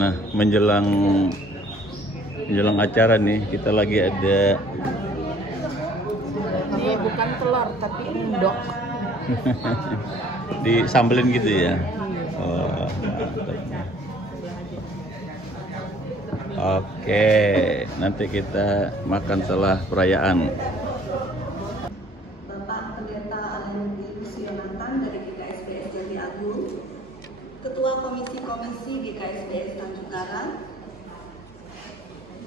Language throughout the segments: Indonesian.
Nah, menjelang acara nih, kita lagi ada ini bukan telur tapi endok. disambelin gitu ya. Oh, oke, nanti kita makan setelah perayaan. Bapak Pendeta Alhamdulillah Lusionatan dari GKSBS Jati Agung, Ketua Komisi GKSBS Tanjung Karang,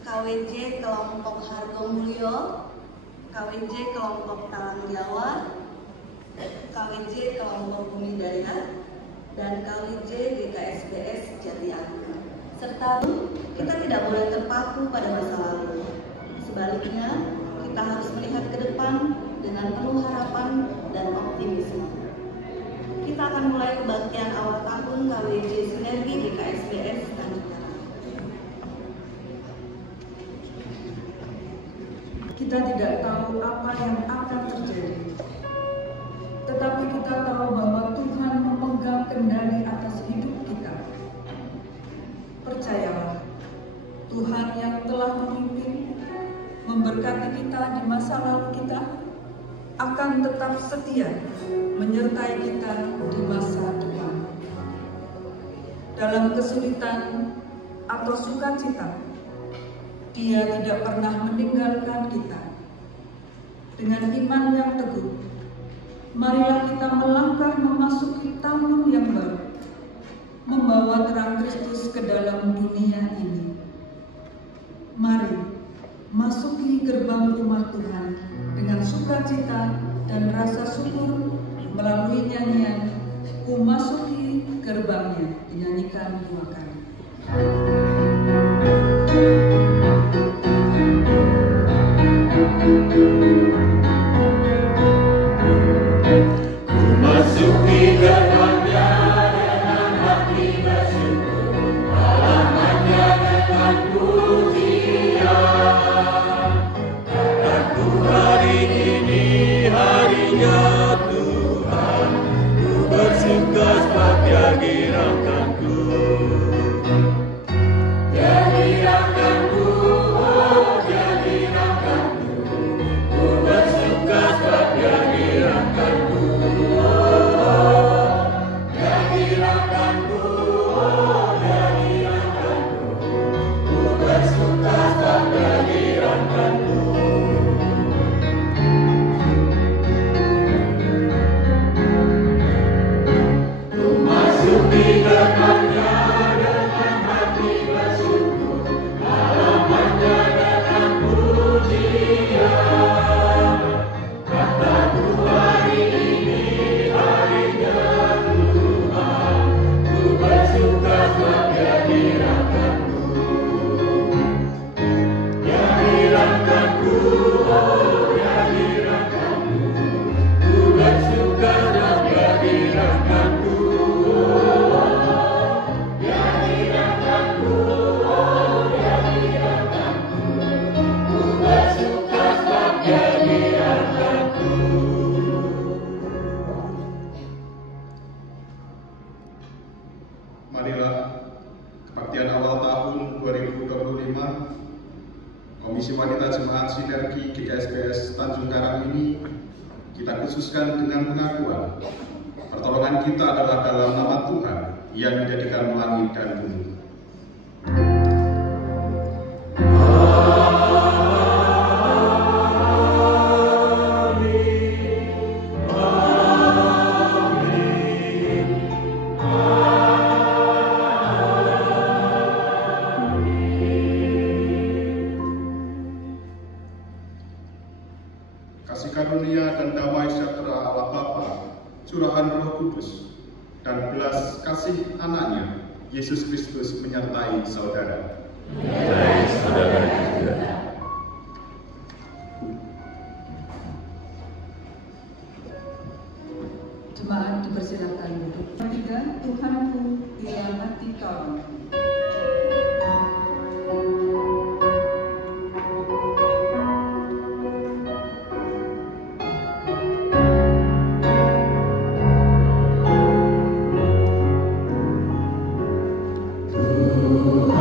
KWJ Kelompok Hargomulyo, KWJ Kelompok Talang Jawa, KWJ Kelompok Bumidaya, dan KWJ GKSBS Jati Agung. Serta kita tidak boleh terpaku pada masa lalu. Sebaliknya, kita harus melihat ke depan dengan penuh harapan dan optimisme. Kita akan mulai kebaktian awal tahun KWJ Sinergi GKSBS Tanjung Karang. Kita tidak tahu apa yang akan terjadi, tetapi kita tahu bahwa Tuhan memegang kendali atas hidup kita. Percayalah, Tuhan yang telah memimpin, memberkati kita di masa lalu kita, akan tetap setia menyertai kita di masa depan. Dalam kesulitan atau sukacita, Dia tidak pernah meninggalkan kita. Dengan iman yang teguh, marilah kita melangkah memasuki tahun yang baru, membawa terang Kristus ke dalam dunia ini. Mari masuki gerbang rumah Tuhan dengan sukacita dan rasa syukur melalui nyanyian "Ku Masuki Gerbangnya" dinyanyikan 2 kali. Marilah kebaktian awal tahun 2025 Komisi Wanita Jemaat Sinergi GKSBS Tanjung Karang ini kita khususkan dengan pengakuan pertolongan kita adalah dalam nama Tuhan yang menjadikan langit dan bumi. Kasih karunia dan damai sejahtera Allah Bapa, curahan Roh Kudus, dan belas kasih anaknya, Yesus Kristus menyertai saudara. Menyertai saudara juga. Jemaat dipersilakan duduk. 3, Tuhanku ialah hati kau. Tuhan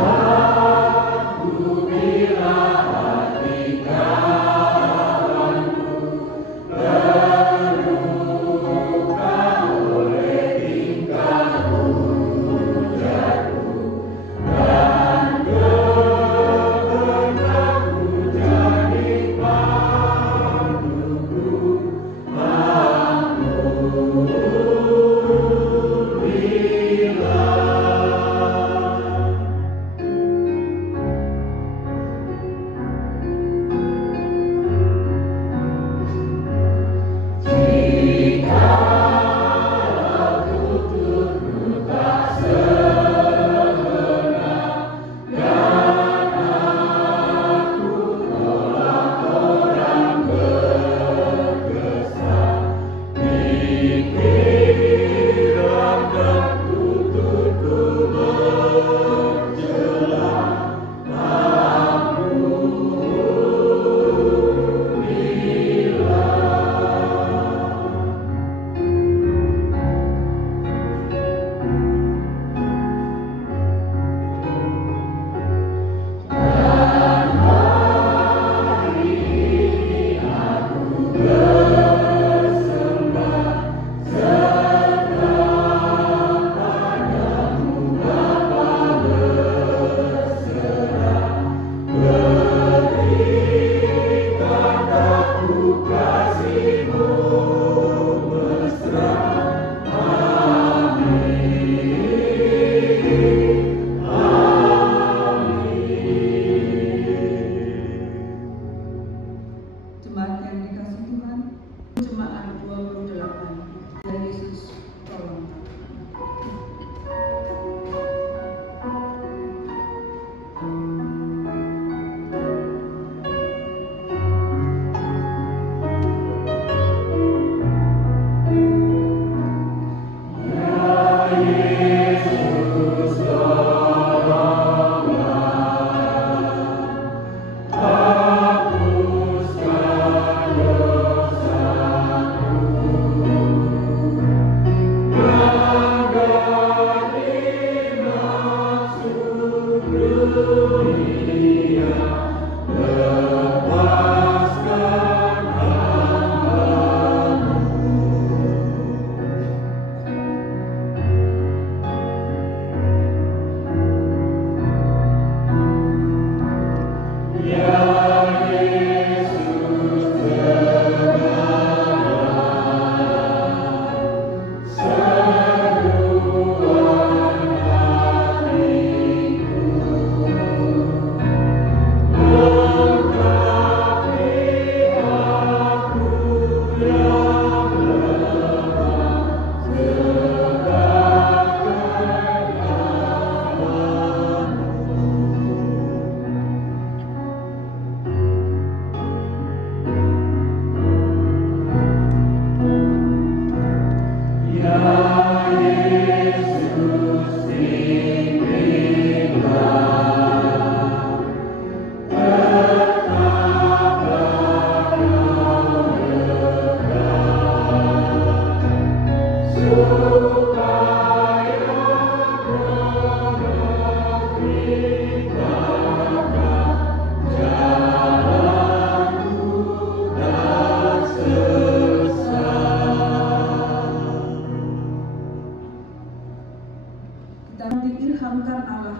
diilhamkan Allah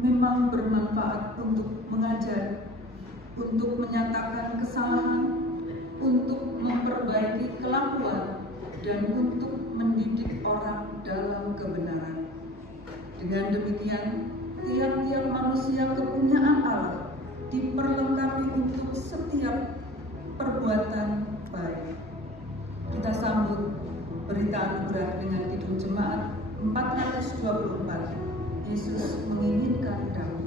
memang bermanfaat untuk mengajar, untuk menyatakan kesalahan, untuk memperbaiki kelakuan, dan untuk mendidik orang dalam kebenaran. Dengan demikian, tiap-tiap manusia kepunyaan Allah diperlengkapi untuk setiap perbuatan baik. Kita sambut berita anugerah dengan Kidung Jemaat 424. Yesus menginginkan damai.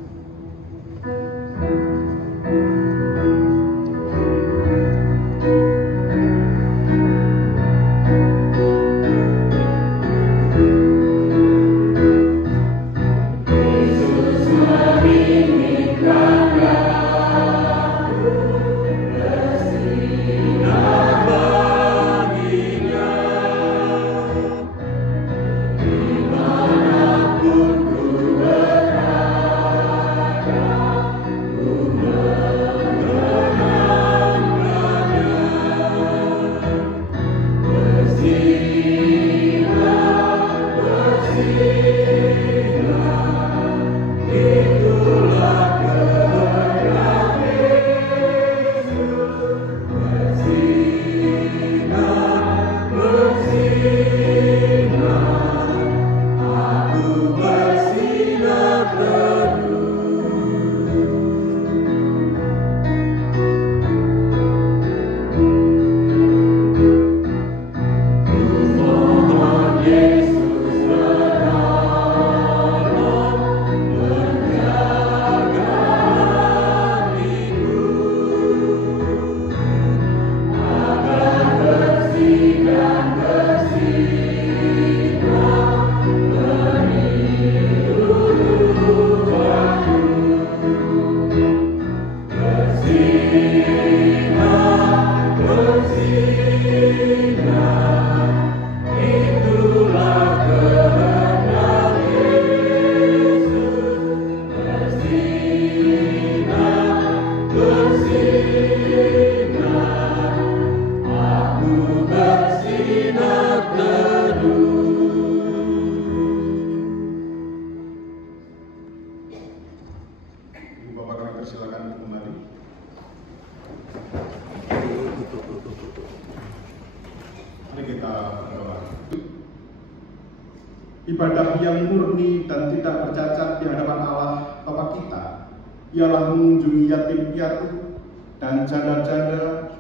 Ibadah yang murni dan tidak bercacat di hadapan Allah Bapa kita ialah mengunjungi yatim piatu dan janda-janda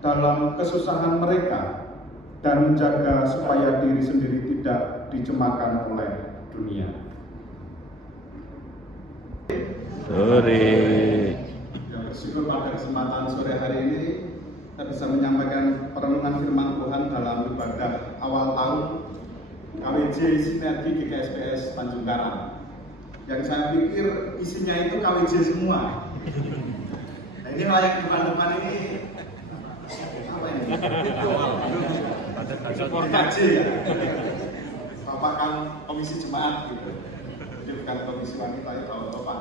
dalam kesusahan mereka dan menjaga supaya diri sendiri tidak dicemakan oleh dunia. Sore. Ya, bersyukur pada kesempatan sore hari ini kita bisa menyampaikan perenungan firman Tuhan dalam ibadah awal tahun KWJ Sinergi GKSPS Tanjung Karang. Yang saya pikir isinya itu KWJ semua. Nah, ini layak depan-depan ini apa ini? Support KJ ya. Bapak kan komisi jemaat gitu. Jadi bukan komisi wanita itu Bapak.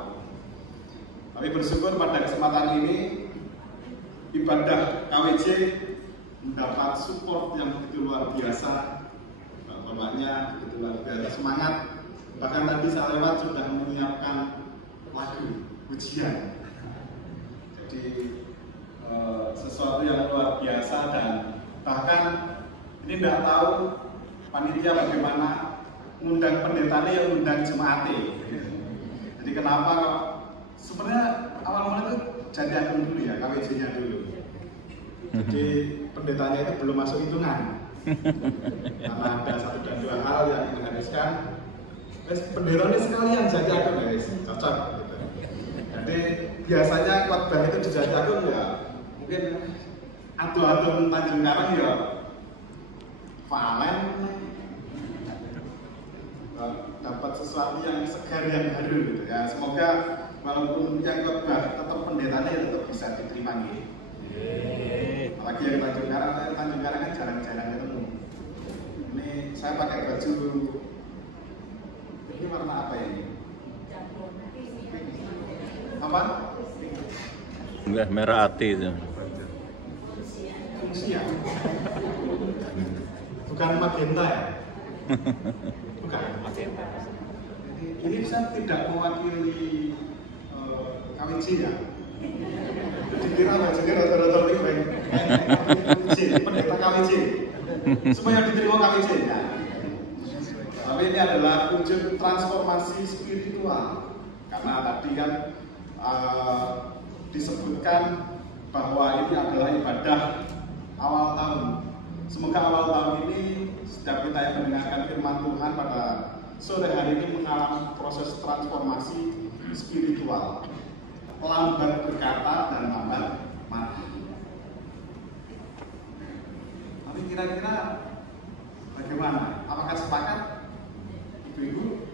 Tapi bersyukur pada kesempatan ini ibadah KWJ mendapat support yang begitu luar biasa. Bapaknya begitu luar biasa semangat. Bahkan tadi saya lewat sudah menyiapkan lagu pujian. Jadi sesuatu yang luar biasa dan bahkan ini tidak tahu panitia bagaimana mengundang pendetanya yang mengundang jemaatnya. Jadi kenapa sebenarnya awal mulanya itu jadi akun dulu ya, KWJ-nya dulu. Jadi pendetanya itu belum masuk hitungan. Karena ada satu dan dua hal yang mengharuskan penderanya sekalian jadi akun guys, cocok gitu. Jadi biasanya khotbah itu jadi akun ya mungkin adu-adu Tanjung Karang ya Valen sesuatu yang segar yang baru gitu ya. Semoga walaupun yang khotbah tetap pendetanya ya tetap bisa diterima nih. Apalagi yang Tanjung Karang kan jarang-jarang ketemu. Ini saya pakai baju ini warna apa ini? Apa? Enggak, merah hati itu. Fungsi ya? Bukan magenta ya? Bukan magenta. Ini bisa tidak mewakili KWJ ya? Dikira bajunya rata-rata libeng. Pendeta KWJ. Supaya diterima KWJ ya? Tapi ini adalah wujud transformasi spiritual. Karena tadi kan disebutkan bahwa ini adalah ibadah awal tahun. Semoga awal tahun ini setiap kita yang mendengarkan firman Tuhan pada sore hari ini mengalami proses transformasi spiritual. Lambat berkata dan lambat marah. Tapi kira-kira bagaimana? Apakah sepakat? Ibu-ibu?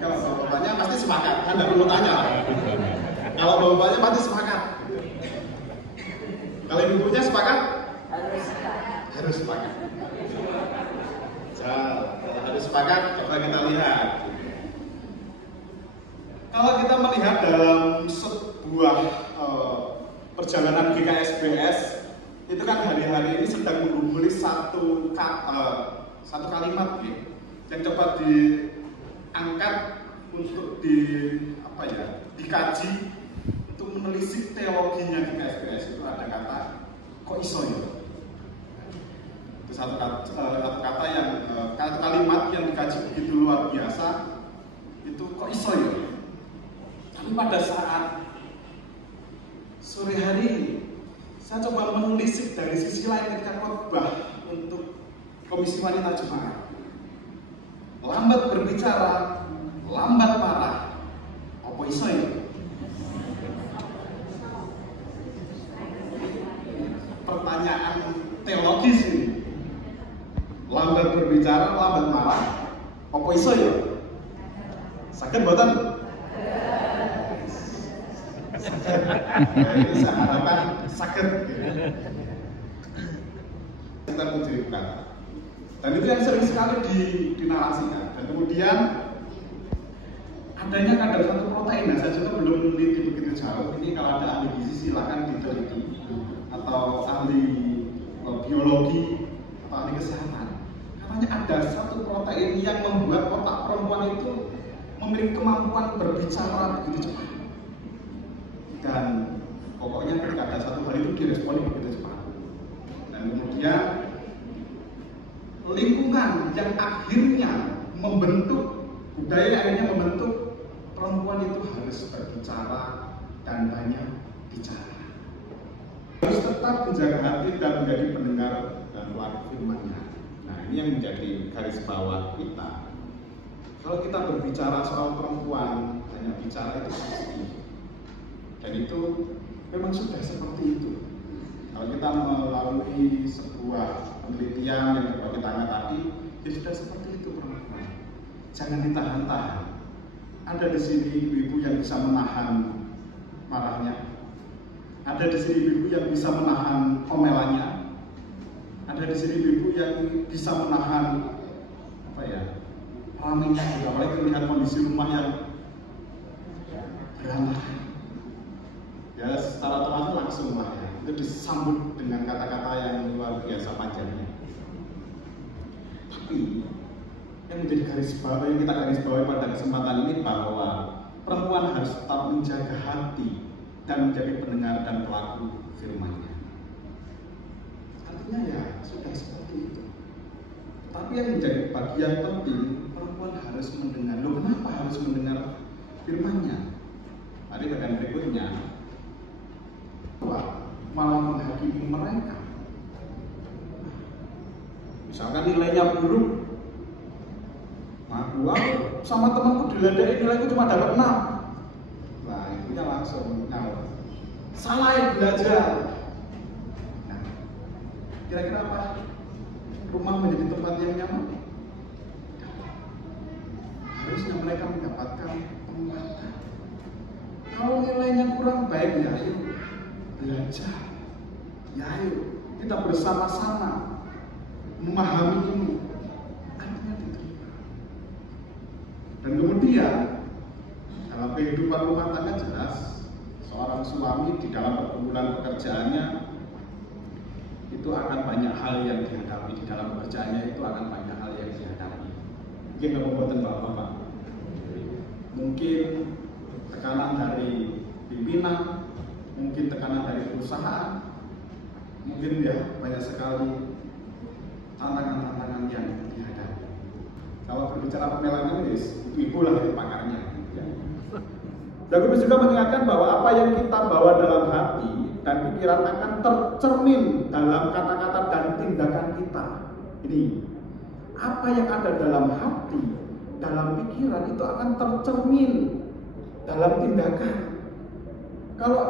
Kalau bapaknya pasti sepakat, Anda perlu tanya. Kalau bapaknya pasti sepakat. Kalau ibunya sepakat? Harus sepakat. Harus sepakat, coba kita lihat. Kalau kita melihat dalam sebuah perjalanan GKSBS, itu kan hari-hari ini sedang mengumpuli satu kalimat ya, yang coba diangkat untuk dikaji untuk menelisik teologinya GKSBS. Itu ada kata kok iso ya. Itu satu kalimat yang dikaji begitu luar biasa. Itu kok iso ya. Tapi pada saat sore hari ini saya coba menelisik dari sisi lain ketika khotbah untuk Komisi Wanita Jemaat. Lambat berbicara, lambat marah. Apa iso ya? Pertanyaan teologis ini. Lambat berbicara, lambat marah. Apa iso ya? Sakit boten? Saya harapkan sakit. Kita mencari kata. Dan itu yang sering sekali dinarasikan. Dan kemudian adanya kadar satu protein. Nah, saya juga belum meneliti begitu jauh. Ini kalau ada ahli gizi silakan diteliti, atau ahli biologi atau ahli kesehatan. Katanya ada satu protein yang membuat otak perempuan itu memiliki kemampuan berbicara begitu cepat. Dan pokoknya ketika ada satu hal itu diresponi begitu cepat. Dan kemudian lingkungan yang akhirnya membentuk budaya yang akhirnya membentuk perempuan itu harus berbicara dan banyak bicara. Harus tetap menjaga hati dan menjadi pendengar dan pelaku firman-Nya. Nah, ini yang menjadi garis bawah kita. Kalau kita berbicara soal perempuan, hanya bicara itu pasti. Dan itu memang sudah seperti itu. Kalau kita melalui sebuah penelitian yang coba kita angkat tadi, ya sudah seperti itu perempuan. Jangan ditahan-tahan. Ada di sini ibu-ibu yang bisa menahan marahnya. Ada di sini ibu-ibu yang bisa menahan omelannya. Ada di sini ibu-ibu yang bisa menahan ramainya juga. Apalagi melihat kondisi rumah yang berantakan. Ya, secara otomatis langsung itu disambut dengan kata-kata yang luar biasa panjangnya. Tapi yang menjadi garis bawah, yang kita garis bawahi pada kesempatan ini, bahwa perempuan harus tetap menjaga hati dan menjadi pendengar dan pelaku firman-Nya. Artinya ya sudah seperti itu. Tapi yang menjadi bagian penting, perempuan harus mendengar. Loh, kenapa harus mendengar firman-Nya? Mari bagian berikutnya, malah menghakimi mereka. Misalkan nilainya buruk, gua sama temanku diledekin nilaiku cuma dapat 6. Nah, ibunya langsung nyawa. Salah yang belajar. Nah, kira-kira apa? Rumah menjadi tempat yang nyaman? harusnya mereka mendapatkan penguatan. Kalau nilainya kurang baik, ya ayo belajar. Ya ayo kita bersama-sama memahami ini. Artinya diterima. Dan kemudian dalam kehidupan rumah tangga jelas seorang suami di dalam pergumulan pekerjaannya itu akan banyak hal yang dihadapi. Di dalam pekerjaannya itu akan banyak hal yang dihadapi. Mungkin pembuatan bapak-bapak, mungkin tekanan dari pimpinan, mungkin tekanan dari perusahaan, mungkin ya banyak sekali tantangan-tantangan yang dihadapi. Kalau berbicara pembelaan nulis, ibu lah itu pakarnya. Yakobus juga mengingatkan bahwa apa yang kita bawa dalam hati dan pikiran akan tercermin dalam kata-kata dan tindakan kita. Ini apa yang ada dalam hati, dalam pikiran itu akan tercermin dalam tindakan. Kalau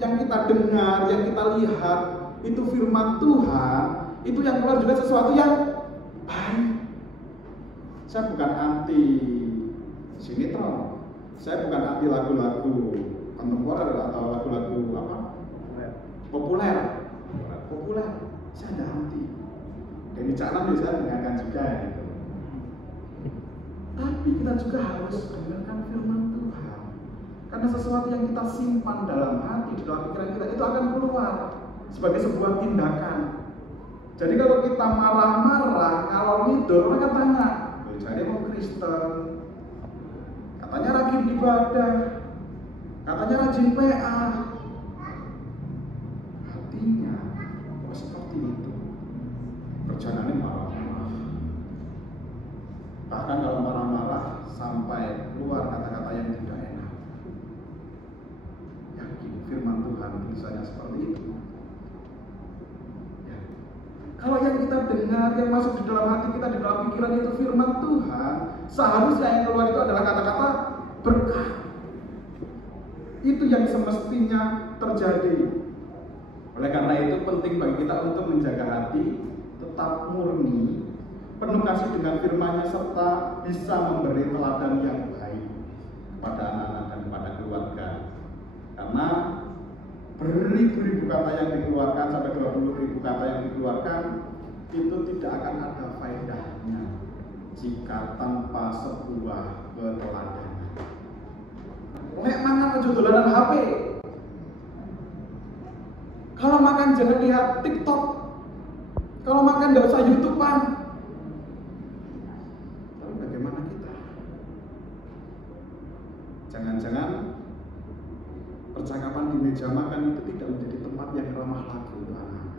yang kita dengar, yang kita lihat itu firman Tuhan, itu yang keluar juga sesuatu yang baik. Saya bukan anti sinetron. Saya bukan anti lagu-lagu kontemporer atau lagu-lagu populer. Saya tidak anti. Demi Caknan saya mendengarkan juga gitu. Tapi kita juga harus dengarkan firman Tuhan. Karena sesuatu yang kita simpan dalam hati, di dalam pikiran kita itu akan keluar sebagai sebuah tindakan. Jadi kalau kita marah-marah, ngalor ngidul, mereka tanya, jadi mau Kristen, katanya rajin ibadah, katanya rajin PA. Hatinya kok seperti itu? Perjalanannya marah-marah. Bahkan kalau marah-marah sampai keluar kata-kata yang tidak enak. Yakin firman Tuhan tulisannya seperti itu. Ya. Kalau yang kita dengar, yang masuk di dalam hati kita, di dalam pikiran itu firman Tuhan, seharusnya yang keluar itu adalah kata-kata berkah. Itu yang semestinya terjadi. Oleh karena itu penting bagi kita untuk menjaga hati tetap murni, penuh kasih dengan firman-Nya, serta bisa memberi teladan yang baik kepada anak-anak dan kepada keluarga. Karena beribu-ribu kata yang dikeluarkan, sampai 20.000 kata yang dikeluarkan, itu tidak akan ada faedahnya jika tanpa sebuah keteladanan. Lek mangan aja dolanan HP. Kalau makan jangan lihat TikTok. Kalau makan nggak usah YouTube-an. Lalu bagaimana kita? Jangan-jangan percakapan di meja makan itu tidak menjadi tempat yang ramah lagi untuk anak-anak.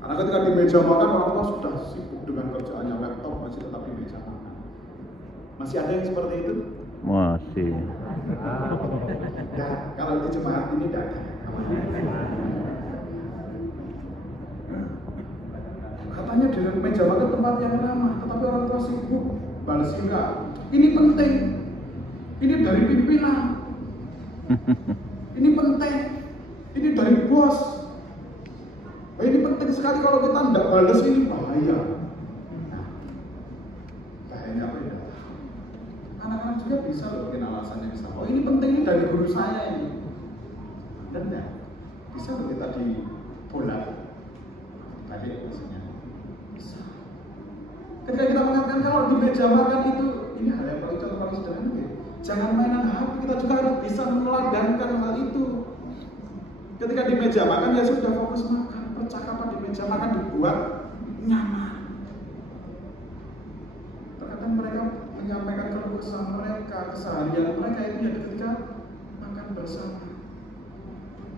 Karena ketika di meja makan orang tua sudah sibuk dengan kerjaannya, laptop masih tetap di meja makan. Masih ada yang seperti itu? Masih. Ya, kalau di jemaat ini tidak ada. Katanya di meja makan tempat yang ramah, tetapi orang tua sibuk balas enggak. Ini penting. Ini dari pimpinan. Ini penting. Ini dari bos. Ini penting sekali, kalau kita tidak balas ini bahaya. Nah, bahayanya apa ya? Anak-anak juga bisa loh bikin alasannya bisa. Oh ini penting, ini dari guru saya ini. Dan enggak bisa loh kita dibolak. Tadi maksudnya bisa. Ketika kita mengatakan kalau di meja makan itu, ini hal yang paling contoh paling sederhana ya. Jangan mainan HP, kita juga harus bisa meneladangkan hal itu. Ketika di meja makan ya sudah fokus makan, percakapan di meja makan dibuat nyaman. Terkadang mereka menyampaikan keluh kesah mereka, keseharian mereka itu ya ketika makan bersama.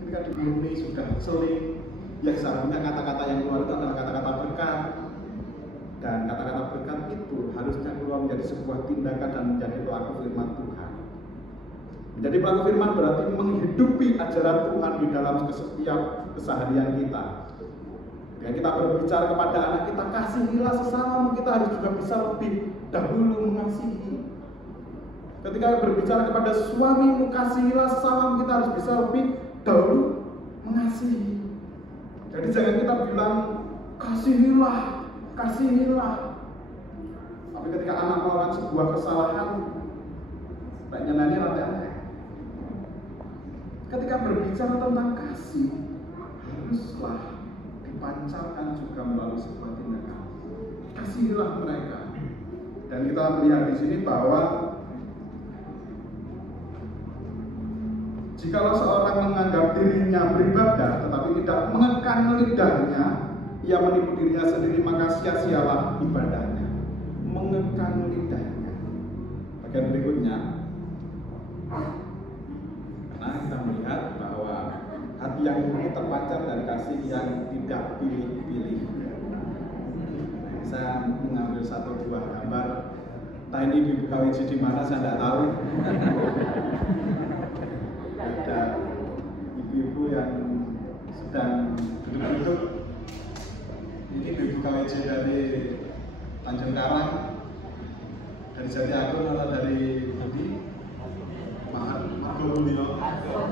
Ketika di ini sudah seling, yang seharusnya kata-kata yang keluar itu adalah kata-kata berkat. Dan kata-kata berkat itu harusnya keluar menjadi sebuah tindakan dan menjadi pelaku firman Tuhan. Menjadi pelaku firman berarti menghidupi ajaran Tuhan di dalam setiap keseharian kita. Ketika kita berbicara kepada anak kita, kasihilah sesamamu, kita harus juga bisa lebih dahulu mengasihi. Ketika berbicara kepada suamimu, kasihilah sesamamu, kita harus bisa lebih dahulu mengasihi. Jadi jangan kita bilang kasihilah. Tapi ketika anak melakukan sebuah kesalahan, baiknya nanya rata-rata. Ketika berbicara tentang kasih, haruslah dipancarkan juga melalui sebuah tindakan. Kasihilah mereka. Dan kita melihat di sini bahwa jikalau seorang menganggap dirinya beribadah tetapi tidak mengekang lidahnya, ia menipu dirinya sendiri, maka sia-sialah ibadahnya. Mengekang lidahnya. Bagian berikutnya, karena kita melihat bahwa hati yang murni terpancar dari kasih yang tidak pilih-pilih. Saya mengambil satu buah gambar. Entah ini ibu KWJ di mana saya tidak tahu. Ada ibu-ibu yang sedang duduk-duduk. Ini ibu KWJ dari Tanjung Karang, dari Jati Agung atau dari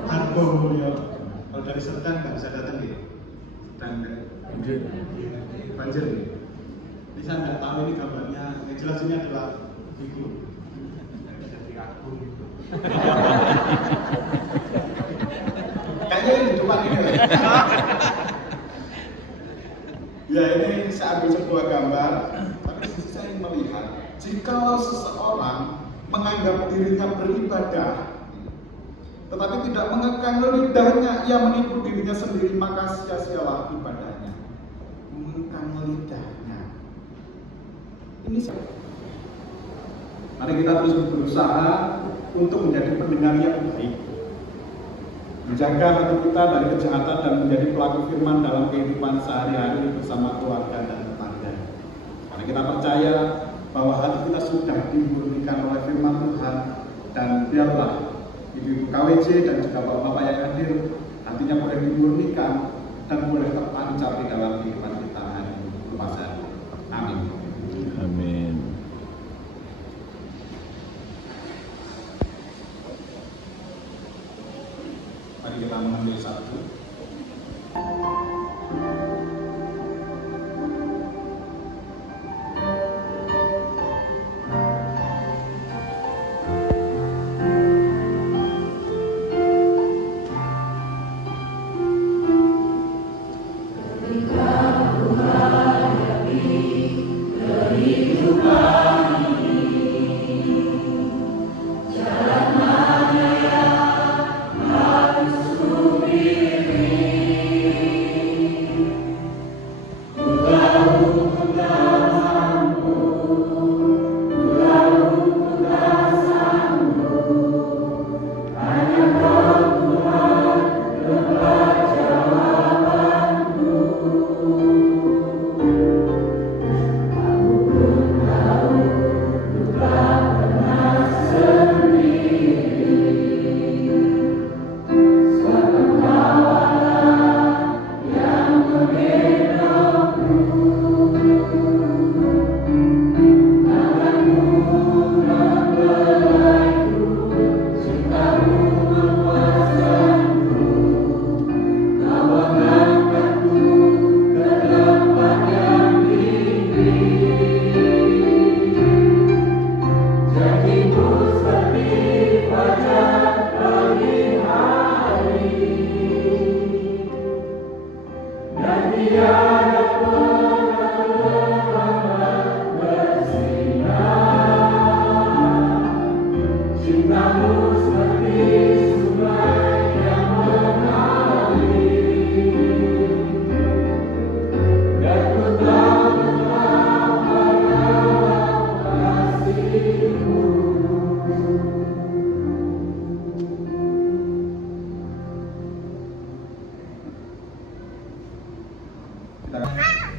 Hargo Mulyo. Kalau dari Serang nggak bisa datang nih. Dan banjir nih. Ini saya nggak tahu ini gambarnya. Yang jelas ini adalah ibu. Kayaknya ini depan ini. Ya, ini saya ambil sebuah gambar. Tapi saya ingin melihat, jika seseorang menganggap dirinya beribadah, tetapi tidak mengekang lidahnya, ia menipu dirinya sendiri, maka sia-sialah ibadahnya. Mengekang lidahnya. Ini mari kita terus berusaha untuk menjadi pendengar yang baik, menjaga hati kita dari kejahatan dan menjadi pelaku firman dalam kehidupan sehari-hari bersama keluarga dan tetangga. Karena kita percaya bahwa hati kita sudah dimurnikan oleh firman Tuhan, dan biarlah ibu KWJ dan juga bapak-bapak yang hadir hatinya boleh dimurnikan dan boleh terpancar di dalam kehidupan kita hari ini lepas hari. Amin. Amin. Mari kita mengambil satu.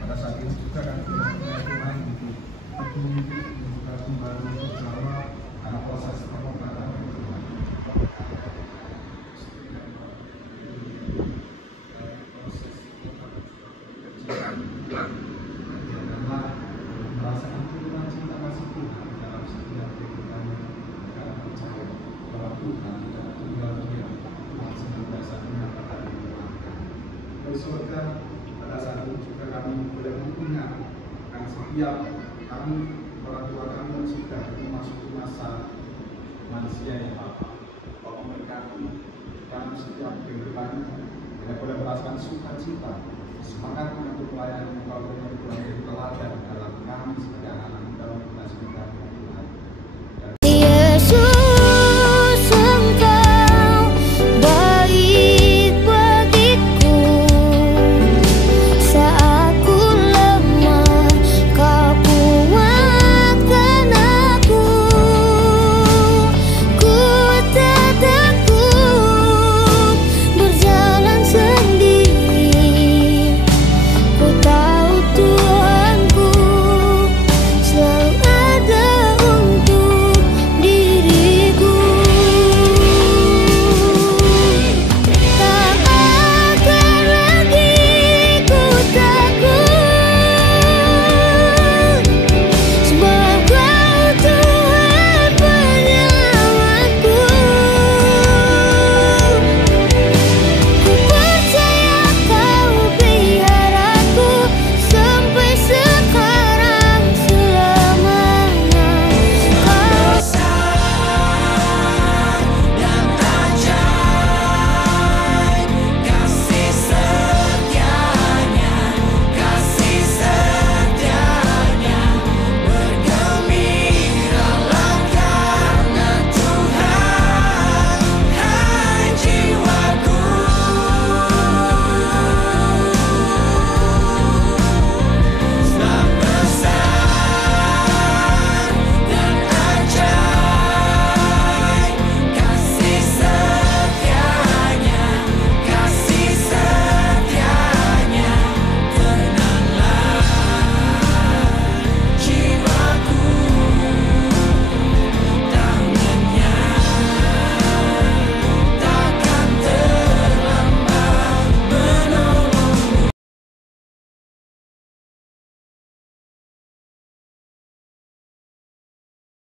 Pada saat ini juga kan Tuhan gitu membuka kembali untuk Jawa karena proses pengobatan karena merasakan turunan cinta kasih Tuhan dalam setiap kehidupan karena percaya bahwa Tuhan tidak tinggal diam, Tuhan senantiasa menyatakan didoakan. Dari surga pada saat ini juga kami boleh mengingat akan setiap kami orang tua kami yang sudah memasuki masa manusia yang apa. Kau memberkati kami setiap kehidupannya, dengan boleh merasakan sukacita, semangat untuk melayani Engkau dengan kurang teladan